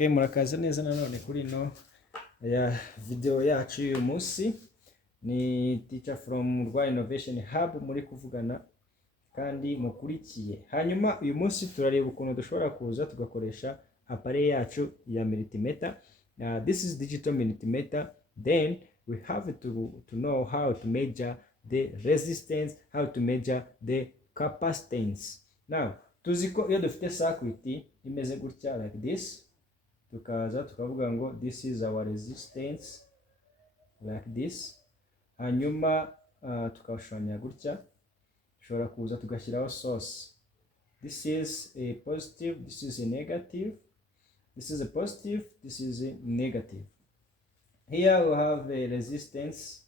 Okay, murakaza neza nanone kuri no ya video yacu uyu munsi. Ni teacher from Rwa Innovation Hub muri kuvugana kandi mukurikiye. Hanyuma uyu munsi turareba ukuntu dushobora kuza tugakoresha appareil yacu ya multimeter. This is digital multimeter. Then we have to know how to measure the resistance, how to measure the capacitance. Now tuziko iyo dufite circuit imeze gutya like this, tukaza tukavuga ngo this is our resistance like this. Hanyuma tukashushanya gutya, dushobora kuza tugashyiraho source. This is a positive, this is a negative, this is a positive, this is a negative. Here we have a resistance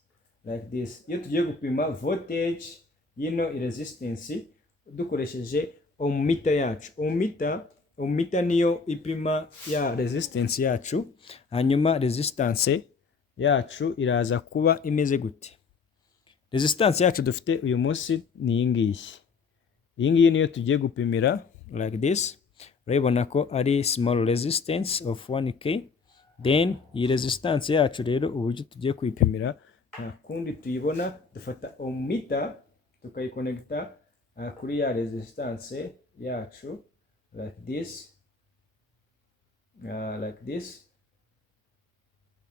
like this. Iyo tugiye gupima voltage y'ino resistance dukoresheje ohmmeter yacu. Ohmmeter niyo ipima ya resistance yacu. Hanyuma resistance yacu iraza kuba imeze gute. Resistance yacu dufite uyu munsi ni iyi ngiyi. Iyi ngiyi niyo tugiye gupimira like this. Urabona ko ari small resistance of 1k. Then iyi resistance yacu rero uburyo tugiye kuyipimira nta kundi tuyibona, dufata ohmmeter tukayiconnecta kuri ya resistance yacu like this.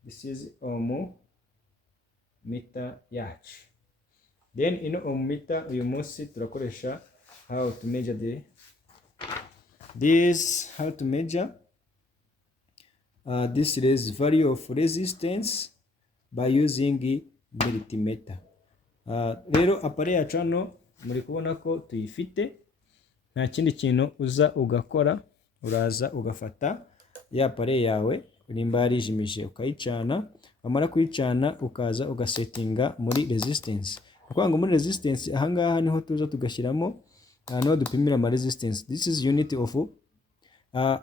This is ohmmeter yacu. Then ino ohmmeter uyu munsi turakoresha how to measure this is value of resistance by using multimeter. Rero appareil yacu hano muri kubona ko tuyifite, nta kindi kintu uza ugakora, uraza ugafata ya appareil yawe nimba yarijimije ukayicana, wamara kuyicana ukaza ugasettinga muri resistance. Kwanga muri resistance ahangaha niho tuza tugashyiramo no dupimira ama resistance. This is unit of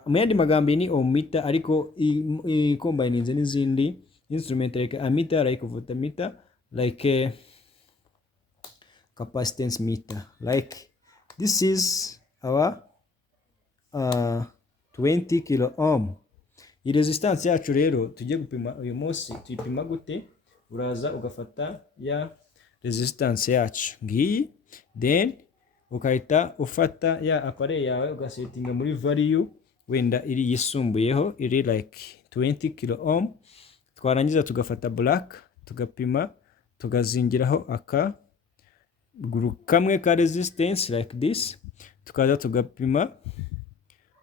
mu yandi magambo ni ohmmeter ariko combininze n'izindi instrument like ammeter, like voltmeter, like capacitance meter. Like this is our 20 kilo ohm. Iyi resistance yacu rero tugiye gupima uyu munsi tuyipima gute? Uraza ugafata ya resistance yacu ngiyi, then ukahita ufata ya appareil yawe ugasettinga muri value wenda iri yisumbuyeho, iri like 20 kilo ohm. Twarangiza tugafata black tugapima, tugazingiraho aka guru kamwe ka resistance like this, tukaza tugapima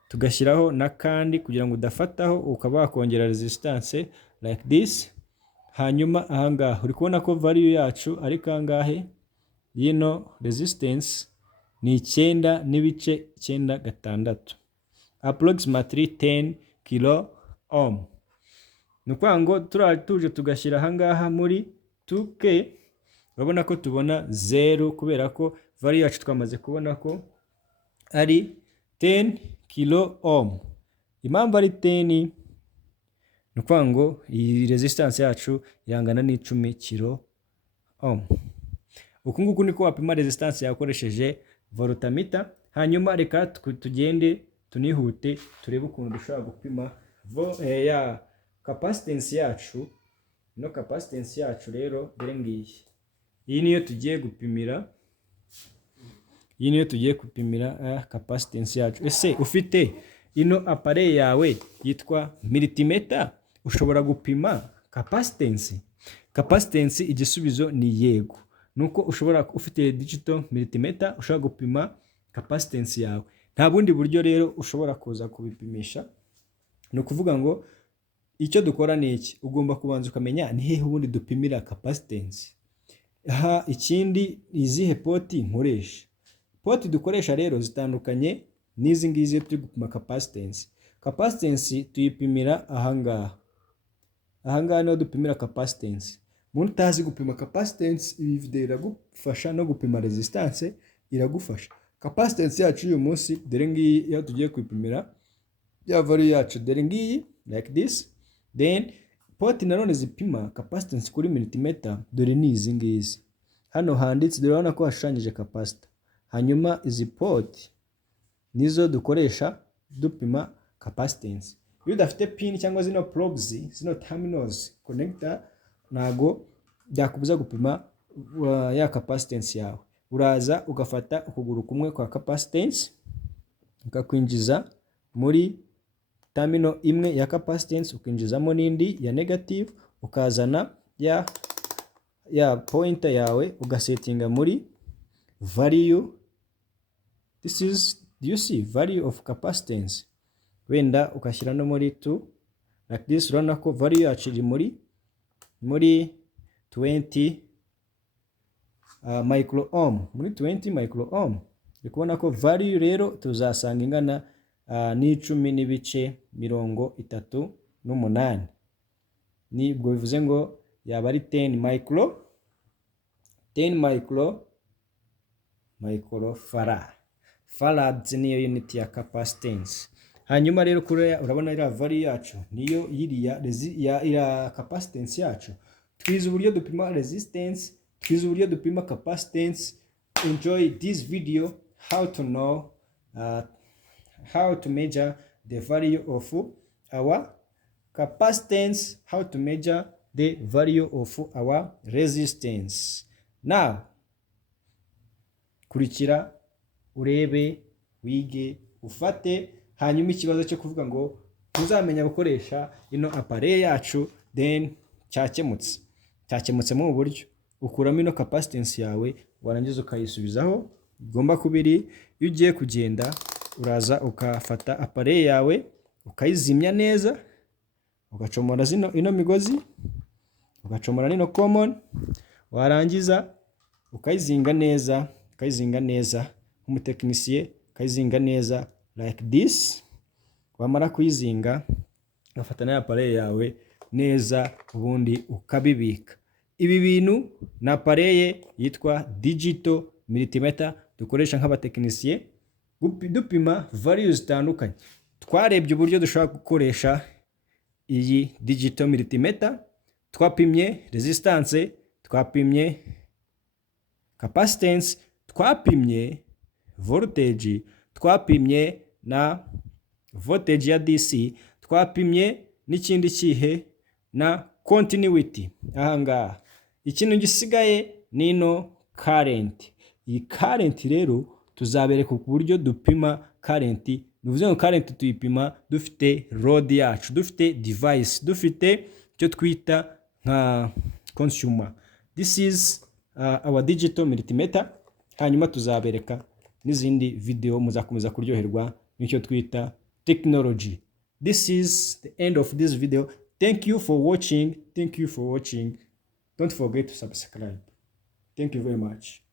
tugashyiraho nakandi kugira ngo udafataho, ukaba wakongera resistance like this. Hanyuma ahangaha uri kubona ko value yacu ari kangahe y'ino resistance ni 9.96, approximately 10 kilo ohm. Nukwanga ngo tuje tugashyira ahangaha muri 2k, urabona ko tubona 0 kubera ko value yacu twamaze kubona ko ari 10 kilo ohm. Impamvu ari 10 nukwanga ngo iyi resistance yacu yangana ni 10 kilo ohm. Uku nguku niko wapima resistance yakoresheje voltmeter. Hanyuma reka tugende tunihute turebe ukuntu dushobora gupima ya capacitance yacu. No capacitance yacu rero dore ngiyi. Iyi niyo tugiye gupimira, capacitance yacu. Ese ufite ino appareil yawe yitwa multimeter, ushobora gupima capacitance? Capacitance igisubizo ni yego. Nuko ushobora ufite digital multimeter ushobora gupima capacitance yawe. Nta bundi buryo rero ushobora kuza kubipimisha. No kuvuga ngo icyo dukora ni iki, ugomba kubanza ukamenya ni hehe ubundi dupimira capacitance. Ikindi izihe poti nkoresha. Poti dukoresha rero zitandukanye n'izi ngizi turi gupima capacitance. Capacitance tuyipimira ahangaha. Ahangaha niho dupimira capacitance. Muntu utazi gupima capacitance, ibi video iragufasha no gupima resistance iragufasha. Capacitance yacu uyu munsi dore ngiyi iyo tugiye kwipimira ya value yacu dore ngiyi like this. Then poti nanone zipima capacitance kuri multimeter dore ni izi ngizi. Hano handitse dore urabona ko hashushanyije capacitor. Hanyuma izi poti nizo dukoresha dupima capacitance. iyo udafite pin cyangwa zino probes, zino terminals connector, ntago byakubuza gupima ya capacitance yawe. Uraza ugafata ukuguru kumwe kwa capacitance ukakwinjiza muri terminal imwe ya capacitance, ukinjizamo n'indi ya negative, ukazana ya pointer yawe ugasetinga muri value. This is, do you see, value of capacitance. Wenda ukashyira no muri 2 like this. Urabona ko value yacu iri muri 20 micro ohm, muri 20 micro ohm. Uri kubona ko value rero tuzasanga ingana n'10.38. Nibwo bivuze ngo yaba ari 10 microfarad. Farads niyo unit ya capacitance. Hanyuma rero kure urabona ira value yacu niyo yiriya ya capacitance yacu. Twize uburyo dupima resistance, twize uburyo dupima capacitance. Enjoy this video how to know how to measure the value of our capacitance, how to measure the value of our resistance. Now kurikira urebe, wige, ufate, hanyuma ikibazo cyo kuvuga ngo tuzamenya gukoresha ino appareil yacu then cyakemutse mu buryo ukuramo ino capacitance yawe, warangiza ukayisubizaho igomba kubiri. Iyo ugiye kugenda uraza ukafata appareil yawe ukayizimya neza, ugacomora ino migozi, ugacomora nino common, warangiza ukayizinga neza nk'umutekinisiye, ukayizinga neza like this. Wamara kuyizinga ugafata na appareil yawe neza, ubundi ukabibika. Ibi bintu na appareil yitwa digital multimeter dukoresha nk'abatekinisiye dupima values zitandukanye. Twarebye uburyo dushobora gukoresha iyi digital multimeter. Twapimye resistance, twapimye capacitance, twapimye voltage, twapimye na voltage ya DC, twapimye n'ikindi kihe na continuity. Ahangaha ikintu gisigaye nino current. Iyi current rero tuzabereka ku buryo dupima current. Bivuze ngo current tuyipima dufite load yacu, dufite device, dufite icyo twita nka consumer. This is our digital multimeter. Hanyuma tuzabereka n'izindi video, muzakomeza kuryoherwa n'icyo twita technology. This is the end of this video. Thank you for watching. Don't forget to subscribe. Thank you very much.